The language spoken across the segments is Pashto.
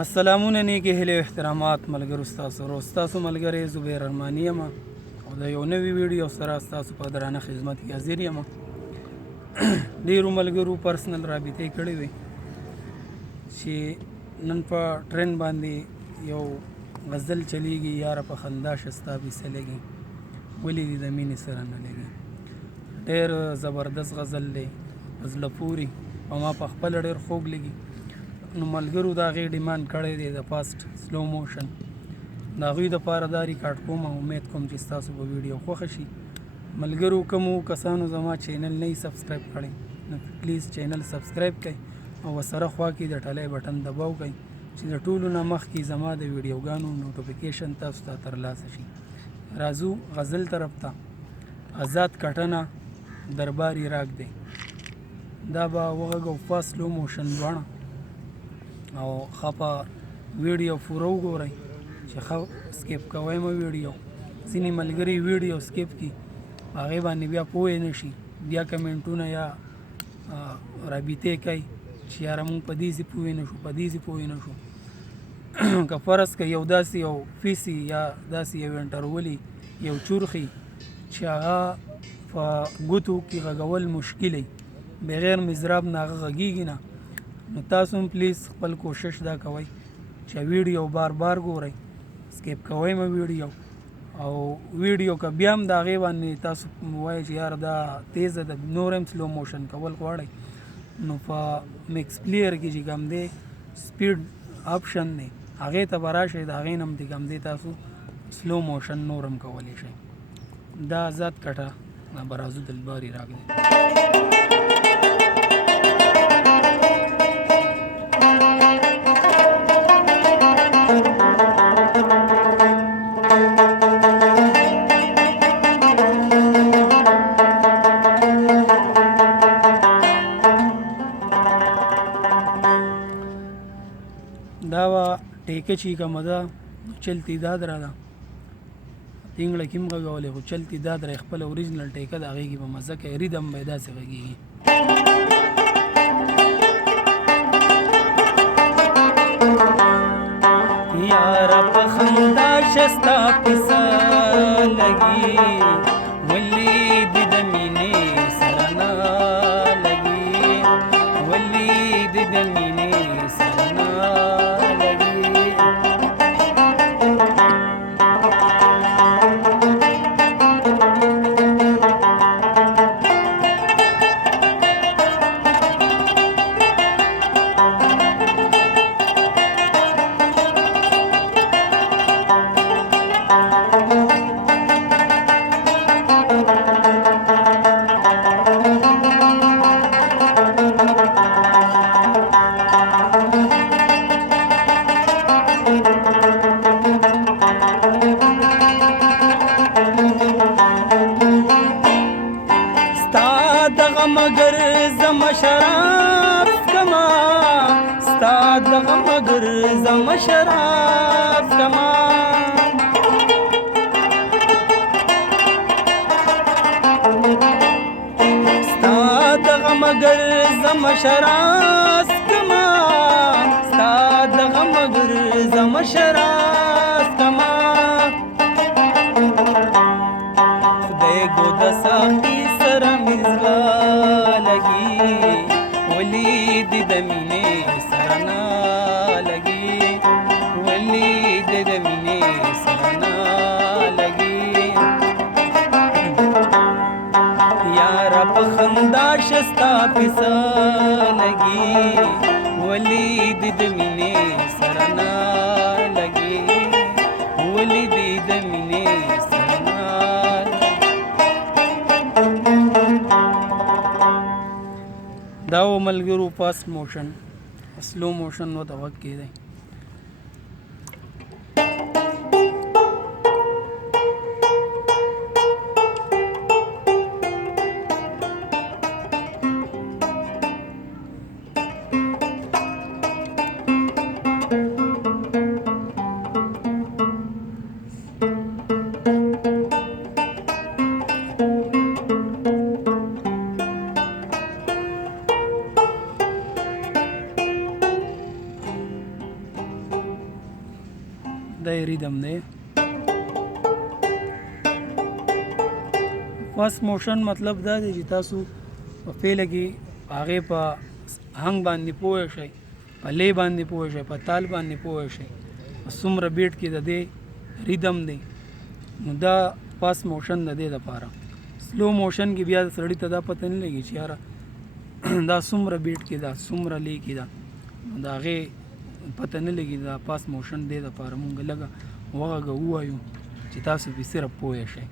السلامونه نیکی هیلې او احترامات ملګرو ستاسو ملګری زبیر ارماني یم او د یو نوي ویډیو سره ستاسو په درانه خدمت کې حاضر یم. ډېرو ملګرو پرسنل رابطې کړې وې چې نن په ټرین باندې یو غزل چلیږي، یاره په خندا شستا پیسه لګي ولې دې د مینې سره نه لګي. ډېر زبردست غزل دی، په زړه پورې او ما په خپله ډېر خوږ لګي. نو ملګرو د هغې ډیمانډ کړی دی د فاسټ سلو موشن، د هغوی دپاره دا ریکارډ کوم او امید کوم چې ستاسو به ویډیو خوښه شي. ملګرو کومو کسانو زما چینل نه سبسکرایب کړی نو پلیز چینل سبسکرایب کړئ او ورسره خوا کې د ټلی بټن دباو کړئ چې د ټولو نه مخکې زما د ویډیوګانو نوټیفیکیشن تاسو ته ترلاسه شي. راځو غزل طرف ته. آزاد کټنه درباري راګ دی، دا به وغږو فاسټ سلو موشن دواړه او ښه په ویډیو پوره وګورئ چې ښه سکیپ کوئ مه ویډیو. ځینې ملګري ویډیو سکیپ کړي، هغې باندې بیا پوه نه شي، بیا کمنټونه یا رابطې کوي چې یاره مونږ په دې پوه نه شو په دې پوه نه شو. که فرض که یو داسې یو فیسي یا داسې یو انټرولي یو چورخي چې هغه په ګوتو کې غږول مشکل بغیر مضراب نه هغه غږیږي نه، نو تاسو هم پلیز خپل کوشش دا کوئ چې ویډیو بار بار ګورئ، سکیپ کوئ مه ویډیو. او ویډیو که بیا هم د هغې باندې تاسو وایئ چې یاره دا تیزه ده، نور هم سلو موشن کول غواړئ، نو په میکس پلیر کې چې کوم دی سپیډ آپشن دی هغې ته به راشئ، د هغې نه هم چې کوم دی تاسو سلو موشن نور هم کولی شئ. دا آزاد کټه برازو دلباري راغلی. دا وا ټیکه چې کومه ده چلتی داد را ده تینګړه کې هم غږولی، خو چلتی داد را خپل اوریجنل ټیکه د هغې کې به مزه کوي، ریدم به یې داسې غږېږي. یاره په خندا شستا پیسه لګي ولې دې د مینې سره نه لګي، ولې دې د مینې سره نه مگر زم شراب کما ستا دغه مگر زم شراب کما ستا دغه مگر زم شراب کما ستا دغه مگر زم شراب کما خدای ګود ساقي سره مزلا لګي ولې دې د مینې سره نه لګي، ولې دې د مینې سره نه لګي. یاره په خندا شستا پیسه لګي ولې دې د مینې سره نه لګي، ولې دې د مینې سره نه. دا و ملګرو فاسټ موشن، سلو موشن نو ته غږ کېدی. دا ریدم دی. فاست موشن مطلب دا دی چې تاسو په پیله کې هغې په هنګ باندې پوه شئ، په لې باندې پوه شئ، په تال باندې پوه شئ، څومره بیټ کې د دې ریدم دی. نو دا فاست موشن د دې دپاره. سلو موشن کې بیا سړي ته دا پته نه لګي چې یاره دا څومره بیټ کې ده، څومره لې کې ده، د هغې پته نه لګي. دا فاست موشن دې دپاره مونږ لږه وغږه ووایو چې تاسو پې صرف پوه شئ.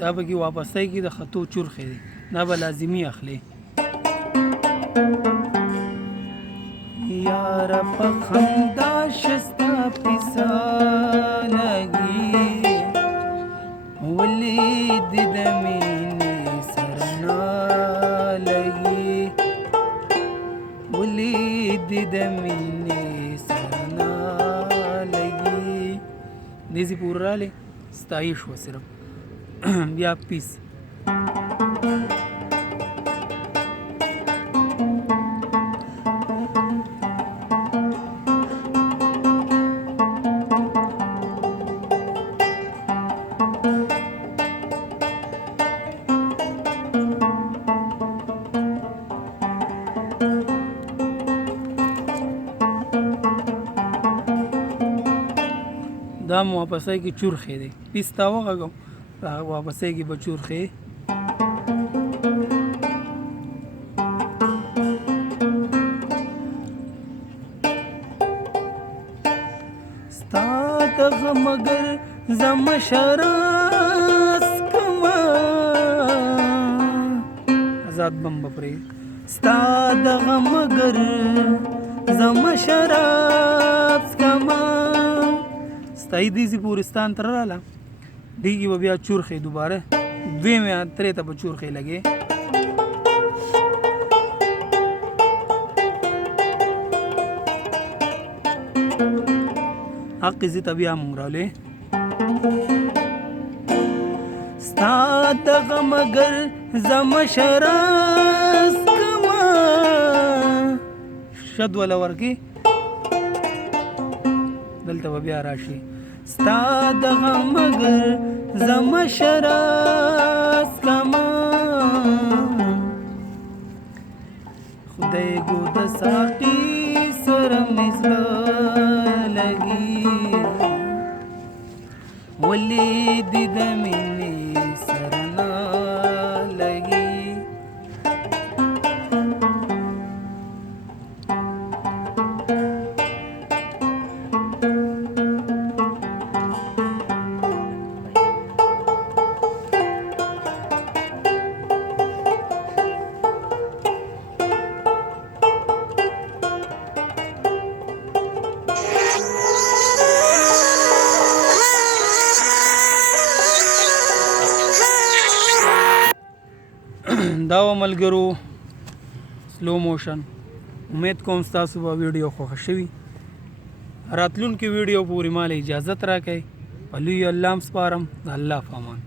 دا به کې واپسۍ کې د خطو چرخې دی، دا به لازمي اخلي. یاره په خندا شستا پیسا لګي، ولې دې د مینې سره نه لګي، ولې دې د مینې سره نه لګي. دې زی پورې رالی ستایي شوه صرف بیا پیس. دا مو واپسۍ کې چورخې دی، پیس تا وغږو واپسۍ کې به چورخې. ستا د غم اگر زم شراس کما، آزاد بم بپرې. ستا د غم اگر زم شراب کما، ستایي دیزي پورستان تر راله دیږي به بیا چورخې دوباره دویمې درې ته به چورخې لګې. حق زی ته بیا مونږ راولې. ستا د غم اگر زم شراس کما، شد ولا ورکې دلته به بیا راشي. ستا د غم اگر زم شراس کما، خدای گو د ساقي سره مې زړه لګي، ولې دې د مینې سره نه لګي. دا و ملګرو سلو موشن. امید کوم ستاسو به ویډیو خوښه شوي. راتلونکي ویډیو پورې مال اجازت راکئ. په لوی الله م سپارم. د الله په امان.